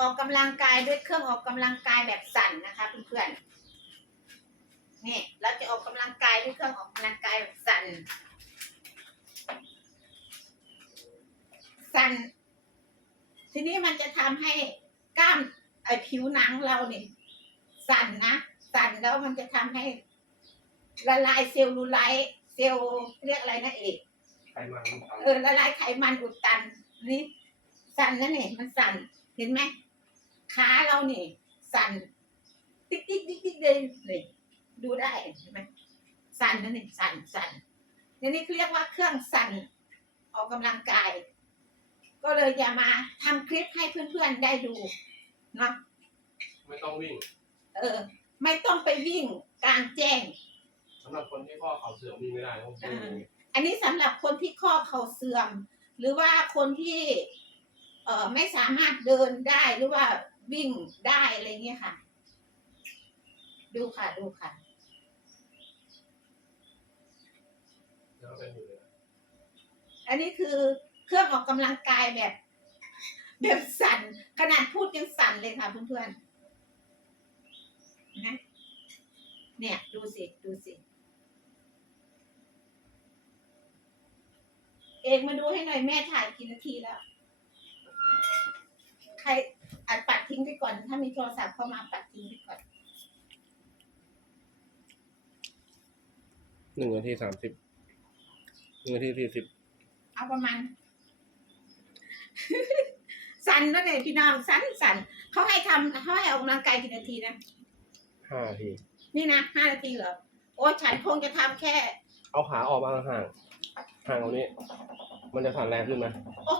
ออกกำลังกายด้วยเครื่องออกกำลังกายแบบสั่นนะคะเพื่อนๆนี่เราจะออกกำลังกายด้วยเครื่องออกกำลังกายแบบสั่น สั่น ทีนี้มันจะทำให้กล้ามไอผิวหนังเราเนี่ยสั่นนะสั่นแล้วมันจะทำให้ละลายเซลลูไลท์เซลล์เรียกอะไรนะเอกไขมันมันเออละลายไขมันอุดตันนี่สั่นนั่นเองมันสั่นเห็นไหม ขาเราเนี่ยสั่นติ๊กติ๊กติ๊กติ๊กเลยเลยดูได้เห็นไหมสั่นนั่นเองสั่นสั่นนี่นี่เรียกว่าเครื่องสั่นออกกำลังกาย ก็เลยจะมาทำคลิปให้เพื่อนๆได้ดูเนาะไม่ต้องวิ่ง เออ ไม่ต้องไปวิ่งกลางแจ้งสำหรับคนที่ข้อเข่าเสื่อมวิ่งไม่ได้ต้องวิ่งอย่างนี้อันนี้สำหรับคนที่ข้อเข่าเสื่อม หรือว่าคนที่ เอ่อไม่สามารถเดินได้หรือว่า วิ่งได้อะไรเงี้ยค่ะ ดูค่ะดูค่ะอันนี้คือเครื่องออกกำลังกายแบบ แบบสั่น ขนาดพูดยังสั่นเลยค่ะเพื่อนๆนะเนี่ย ดูสิ ดูสิ เอกมาดูให้หน่อยแม่ถ่ายกี่นาทีแล้ว ใคร งไปก่อน ถ้ามีโทรศัพท์เข้ามาปัดทิ้งไปก่อน หนึ่งนาทีสามสิบหนึ่งนาทีสี่สิบเอาประมาณ สั่นนั่นเองพี่น้องสั่นสั่นเขาให้ทำเขาให้ออกกำลังกายกี่นาทีนะ ห้านาที นี่นะห้านาทีเหรอ โอ้ฉันคงจะทำแค่ เอาขาออกมาห่างห่างตรงนี้ มันจะสั่นแรงขึ้นไหมโอ้